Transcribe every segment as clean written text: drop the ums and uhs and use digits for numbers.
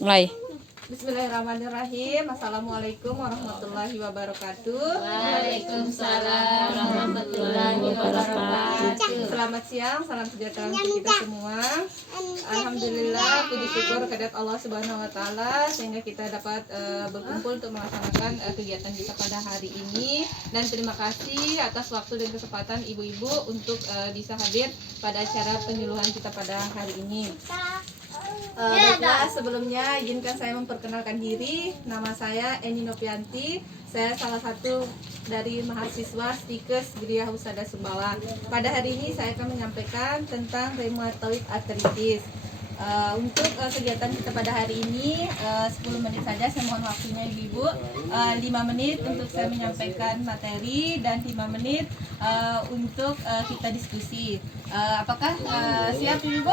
Mulai. Bismillahirrahmanirrahim. Assalamualaikum warahmatullahi wabarakatuh. Waalaikumsalam warahmatullahi wabarakatuh. Selamat siang, salam sejahtera untuk kita semua. Alhamdulillah, puji syukur kehadirat Allah Subhanahu wa taala sehingga kita dapat berkumpul untuk melaksanakan kegiatan kita pada hari ini, dan terima kasih atas waktu dan kesempatan ibu-ibu untuk bisa hadir pada acara penyuluhan kita pada hari ini. Baiklah, sebelumnya izinkan saya memperkenalkan diri. Nama saya Eni Novianti. Saya salah satu dari mahasiswa Stikes Geria Husada Sumbawa. Pada hari ini saya akan menyampaikan tentang rheumatoid arthritis. Untuk kegiatan kita pada hari ini 10 menit saja, saya mohon waktunya ibu-ibu. 5 menit untuk saya menyampaikan materi dan 5 menit untuk kita diskusi. Apakah siap ibu-ibu?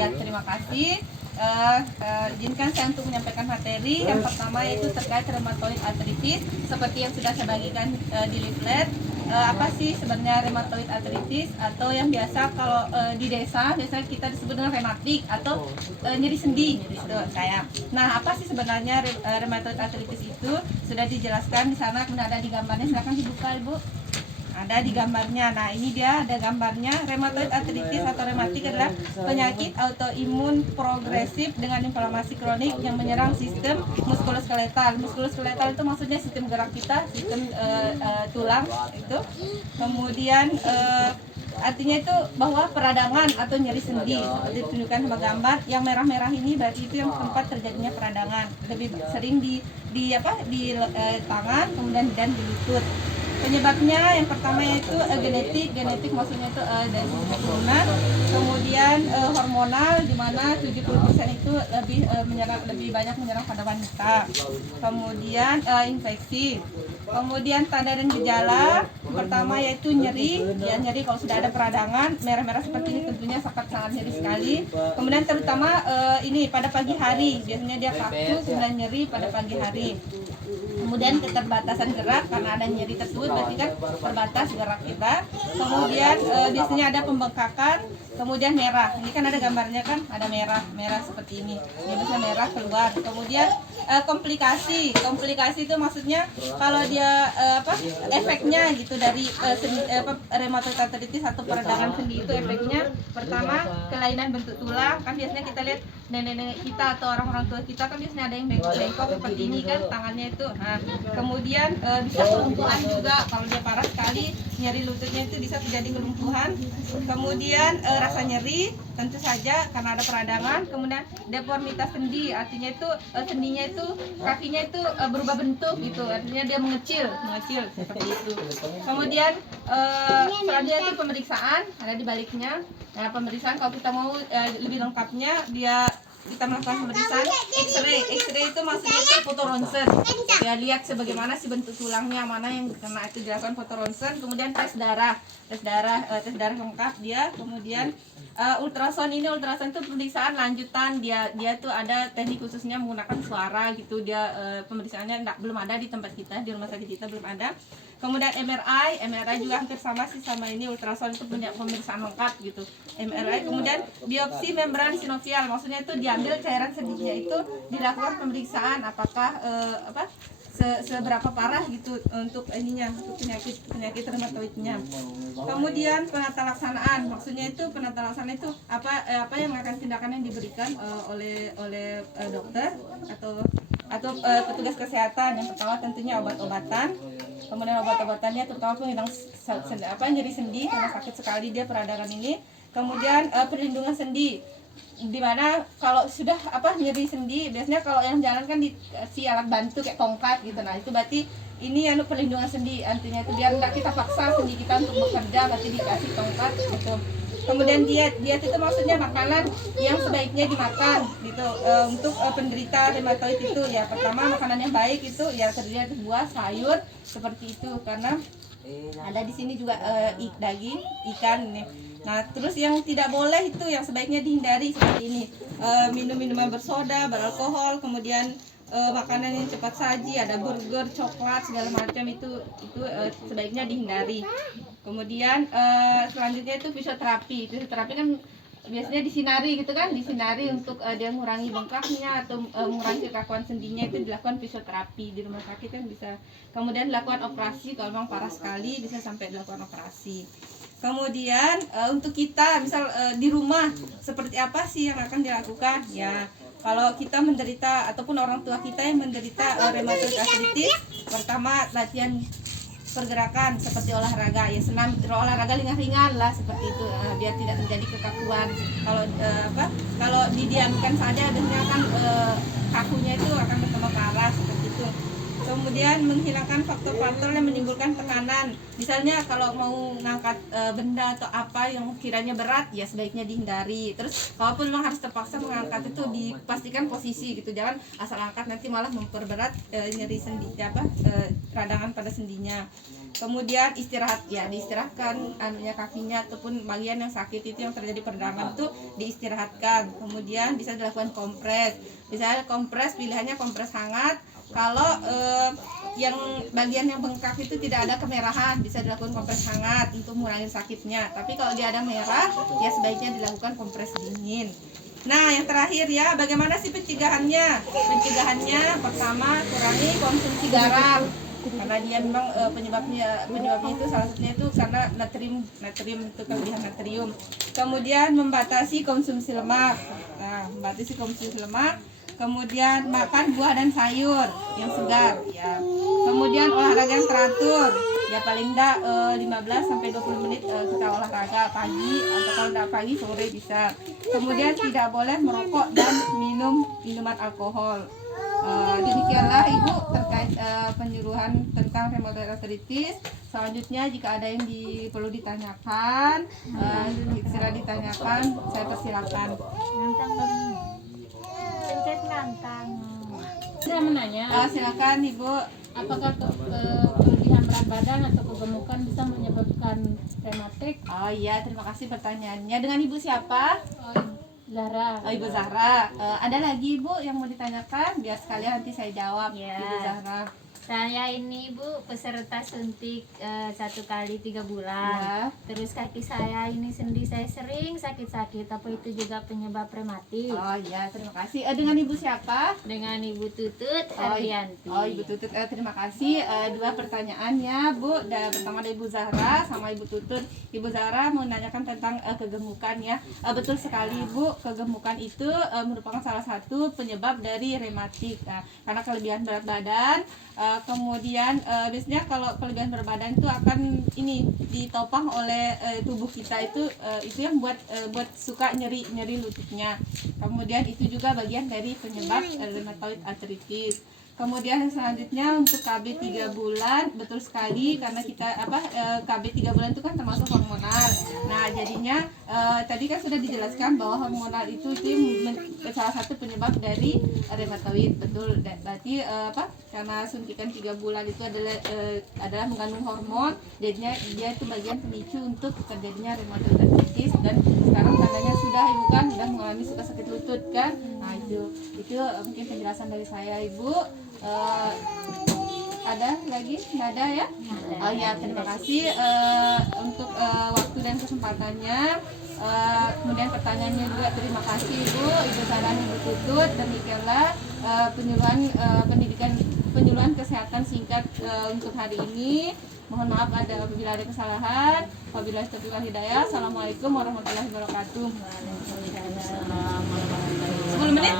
Ya, terima kasih. Izinkan saya untuk menyampaikan materi. Yang pertama yaitu terkait rheumatoid arthritis. Seperti yang sudah saya bagikan di leaflet. Apa sih sebenarnya rheumatoid arthritis, atau yang biasa kalau di desa biasanya kita disebut dengan rematik atau nyeri sendi gitu kayak. Nah, apa sih sebenarnya rheumatoid arthritis itu? Sudah dijelaskan di sana, kemudian ada di gambarnya. Silakan dibuka ibu. Ada di gambarnya. Nah, ini dia ada gambarnya. Rheumatoid arthritis atau rematik adalah penyakit autoimun progresif dengan inflamasi kronik yang menyerang sistem muskuloskeletal. Muskuloskeletal itu maksudnya sistem gerak kita, sistem tulang itu. Kemudian artinya itu bahwa peradangan atau nyeri sendi, seperti ditunjukkan sama gambar. Yang merah-merah ini berarti itu yang tempat terjadinya peradangan. Lebih sering di tangan, kemudian dan di lutut. Penyebabnya yang pertama yaitu genetik maksudnya itu dari keturunan. Kemudian hormonal, di mana 70% itu lebih banyak menyerang pada wanita. Kemudian infeksi. Kemudian tanda dan gejala pertama yaitu nyeri. Ya, nyeri kalau sudah ada peradangan merah-merah seperti ini tentunya sangat nyeri sekali. Kemudian terutama ini pada pagi hari, biasanya dia kaku kemudian nyeri pada pagi hari. Kemudian keterbatasan gerak, karena ada nyeri tersebut berarti kan terbatas gerak kita. Kemudian biasanya ada pembengkakan, kemudian merah. Ini kan ada gambarnya kan, ada merah seperti ini. Ini bisa merah keluar. Kemudian komplikasi itu maksudnya kalau dia efeknya gitu dari rheumatoid arthritis atau peradangan sendi itu efeknya pertama kelainan bentuk tulang. Kan biasanya kita lihat nenek-nenek kita atau orang-orang tua kita kan biasanya ada yang bengkok seperti ini kan tangannya itu. Nah, kemudian bisa kelumpuhan juga kalau dia parah sekali, nyeri lututnya itu bisa terjadi kelumpuhan. Kemudian rasa nyeri tentu saja karena ada peradangan. Kemudian deformitas sendi, artinya itu sendinya itu kakinya itu berubah bentuk gitu, artinya dia mengecil seperti itu. Kemudian selanjutnya itu pemeriksaan, ada di baliknya. Nah, pemeriksaan kalau kita mau lebih lengkapnya kita melakukan pemeriksaan X-ray itu maksudnya itu foto ronsen. Ya, lihat sebagaimana si bentuk tulangnya mana yang kena, itu dilakukan foto ronsen. Kemudian tes darah lengkap dia. Kemudian ultrasound itu pemeriksaan lanjutan. Dia tuh ada teknik khususnya menggunakan suara gitu. Dia pemeriksaannya belum ada di tempat kita, di rumah sakit kita belum ada. Kemudian MRI juga hampir sama sih sama ini. Ultrasound itu punya pemeriksaan lengkap gitu. MRI, kemudian biopsi membran sinovial, maksudnya itu diambil cairan sendinya itu, dilakukan pemeriksaan apakah seberapa parah gitu untuk ininya, untuk penyakit rheumatoidnya. Kemudian penata laksanaan, maksudnya itu penata laksanaan itu apa yang akan tindakan yang diberikan oleh dokter atau petugas kesehatan. Yang pertama tentunya obat-obatan. Kemudian obat-obatannya terutama penghilang nyeri sendi karena sakit sekali dia peradangan ini. Kemudian perlindungan sendi, dimana kalau sudah nyeri sendi biasanya kalau yang jalan kan dikasih alat bantu kayak tongkat gitu. Nah, itu berarti ini perlindungan sendi, artinya itu biar enggak kita paksa sendi kita untuk bekerja, berarti dikasih tongkat gitu. Kemudian diet itu maksudnya makanan yang sebaiknya dimakan gitu untuk penderita rheumatoid itu. Ya, pertama makanan yang baik itu ya terdiri dari buah, sayur seperti itu, karena ada di sini juga daging, ikan nih. Nah, terus yang tidak boleh itu yang sebaiknya dihindari seperti ini, minum minuman bersoda, beralkohol, kemudian makanan yang cepat saji, ada burger, coklat segala macam itu sebaiknya dihindari. Kemudian selanjutnya itu fisioterapi kan biasanya disinari gitu kan, disinari untuk dia mengurangi bengkaknya atau mengurangi kekakuan sendinya, itu dilakukan fisioterapi di rumah sakit kan bisa. Kemudian dilakukan operasi kalau memang parah sekali bisa sampai dilakukan operasi. Kemudian untuk kita misal di rumah seperti apa sih yang akan dilakukan? Ya, kalau kita menderita ataupun orang tua kita yang menderita rheumatoid arthritis, pertama latihan pergerakan seperti olahraga ya, senam olahraga ringan-ringan lah seperti itu, biar tidak terjadi kekakuan. Kalau didiamkan saja biasanya kan kakunya itu akan bertambah parah seperti itu. Kemudian menghilangkan faktor-faktor yang menimbulkan tekanan, misalnya kalau mau ngangkat benda atau apa yang kiranya berat ya sebaiknya dihindari. Terus kalaupun memang harus terpaksa mengangkat itu dipastikan posisi gitu, jangan asal angkat nanti malah memperberat nyeri sendi radangan pada sendinya. Kemudian istirahat ya, diistirahatkan kakinya ataupun bagian yang sakit itu yang terjadi peradangan itu diistirahatkan. Kemudian bisa dilakukan kompres, misalnya kompres pilihannya kompres hangat. Kalau yang bagian yang bengkak itu tidak ada kemerahan, bisa dilakukan kompres hangat untuk mengurangi sakitnya. Tapi kalau dia ada merah, ya sebaiknya dilakukan kompres dingin. Nah, yang terakhir ya, bagaimana sih pencegahannya? Pencegahannya pertama, kurangi konsumsi garam. Karena dia memang penyebabnya itu salah satunya itu karena natrium itu kelebihan natrium. Kemudian membatasi konsumsi lemak. Nah, membatasi konsumsi lemak. Kemudian makan buah dan sayur yang segar ya. Kemudian olahraga yang teratur ya, paling enggak 15 sampai 20 menit kita olahraga pagi, atau kalau enggak pagi sore bisa. Kemudian tidak boleh merokok dan minum minuman alkohol. Demikianlah Ibu terkait penyuluhan tentang rheumatoid arthritis. Selanjutnya jika ada yang perlu ditanyakan, segera ditanyakan, saya persilakan. Saya menanya, Silakan Ibu. apakah kelebihan berat badan atau kegemukan bisa menyebabkan rematik? Oh iya, terima kasih pertanyaannya. Dengan Ibu siapa? Zahra. Oh, Ibu Zahra. Ada lagi Ibu yang mau ditanyakan? Biar sekalian nanti saya jawab. Ya. Ibu Zahra. Saya ini Bu peserta suntik 1 kali 3 bulan. Ya. Terus kaki saya ini sendi saya sering sakit-sakit, apa itu juga penyebab rematik? Oh iya, terima kasih. Dengan Ibu siapa? Dengan Ibu Tutut Ardianti. Oh, Ibu Tutut, terima kasih. Dua pertanyaannya Bu. Pertama dari Ibu Zahra sama Ibu Tutut. Ibu Zahra mau menanyakan tentang kegemukan ya. Betul sekali Bu, kegemukan itu merupakan salah satu penyebab dari rematik. Karena kelebihan berat badan. Kemudian biasanya kalau kelebihan berat badan itu akan ditopang oleh tubuh kita itu yang buat suka nyeri lututnya. Kemudian itu juga bagian dari penyebab rheumatoid arthritis. Kemudian selanjutnya untuk KB 3 bulan, betul sekali karena kita KB 3 bulan itu kan termasuk hormonal. Nah, jadinya tadi kan sudah dijelaskan bahwa hormonal itu salah satu penyebab dari rheumatoid. Betul. Berarti karena suntikan 3 bulan itu adalah mengandung hormon, jadinya dia itu bagian pemicu untuk terjadinya rheumatoid arthritis. Dan sekarang tandanya sudah Ibu kan sudah mengalami suka sakit lutut kan. Nah, itu mungkin penjelasan dari saya Ibu. Ada lagi? Nggak ada ya? Oh ya, terima kasih untuk waktu dan kesempatannya. Kemudian pertanyaannya juga terima kasih Ibu Zahra, Ibu Tutut. Demikianlah penyuluhan kesehatan singkat untuk hari ini. Mohon maaf apabila ada kesalahan. Wabillahi taufiq wal hidayah. Assalamualaikum warahmatullahi wabarakatuh. 10 menit.